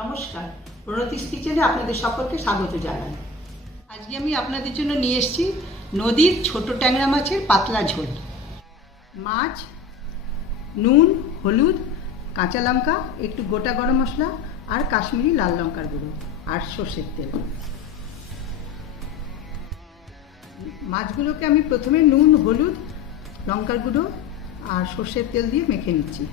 নমস্কার, প্রণতিস কিচেনে আপনাদের সকলকে স্বাগত জানাই। আজকে আমি আপনাদের জন্য নিয়ে এসেছি নদীর ছোট ট্যাংরা মাছের পাতলা ঝোল। মাছ, নুন, হলুদ, কাঁচা লঙ্কা, একটু গোটা গরম মশলা আর কাশ্মীরি লাল লঙ্কার গুঁড়ো আর সর্ষের তেল। মাছগুলোকে আমি প্রথমে নুন, হলুদ, লঙ্কার গুঁড়ো আর সর্ষের তেল দিয়ে মেখে নিচ্ছি।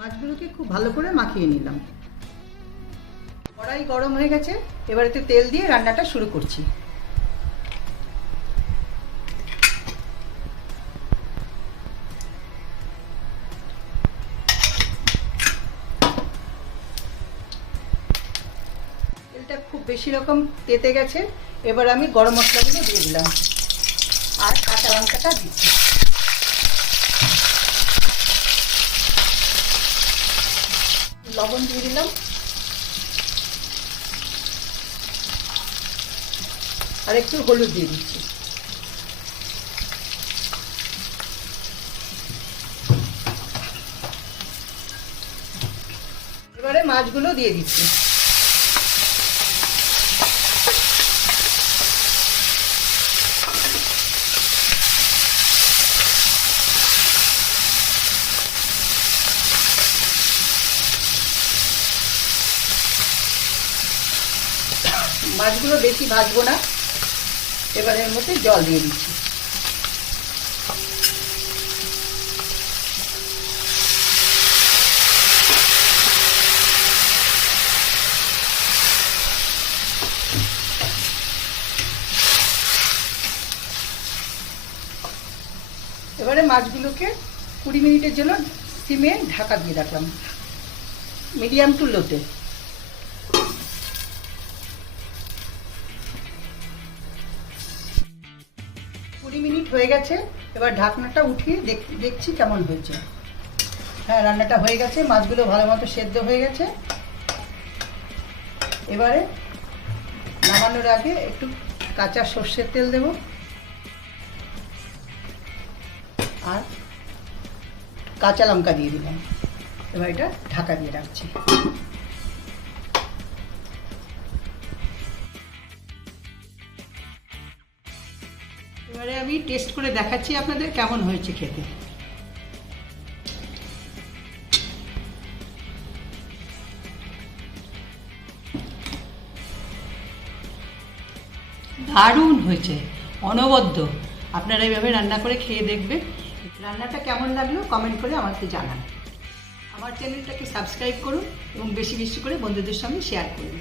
মাছগুলোকে খুব ভালো করে মাখিয়ে নিলাম। কড়াই গরম হয়ে গেছে, এবারেতে তেল দিয়ে রান্নাটা শুরু করছি। তেলটা খুব বেশি রকম তেতে গেছে, এবার আমি গরম মশলাগুলো দিয়ে দিলাম আর কাঁচা লঙ্কাটা দিচ্ছি। লবণ দিয়ে দিলাম আর একটু হলুদ দিয়ে দিচ্ছি। এবারে মাছগুলো দিয়ে দিচ্ছি। মাছগুলো বেশি ভাজবো না, এবারে এর মধ্যে জল দিয়ে দিচ্ছি। এবারে মাছগুলোকে 20 মিনিটের জন্য সিমে ঢাকা দিয়ে রাখলাম, মিডিয়াম টু লোতে। 20 মিনিট হয়ে গেছে, এবার ঢাকনাটা উঠিয়ে দেখছি কেমন হয়েছে। হ্যাঁ, রান্নাটা হয়ে গেছে, মাছগুলো ভালো মতো সেদ্ধ হয়ে গেছে। এবারে নামানোর আগে একটু কাঁচা সর্ষের তেল দেব আর কাঁচা লঙ্কা দিয়ে দিলাম। এবার এটা ঢাকা দিয়ে রাখছি। এবারে আমি টেস্ট করে দেখাচ্ছি আপনাদের কেমন হয়েছে খেতে। দারুণ হয়েছে, অনবদ্য। আপনারা এইভাবে রান্না করে খেয়ে দেখবেন। রান্নাটা কেমন লাগলো কমেন্ট করে আমাকে জানান। আমার চ্যানেলটাকে সাবস্ক্রাইব করুন এবং বেশি বেশি করে বন্ধুদের সঙ্গে শেয়ার করুন।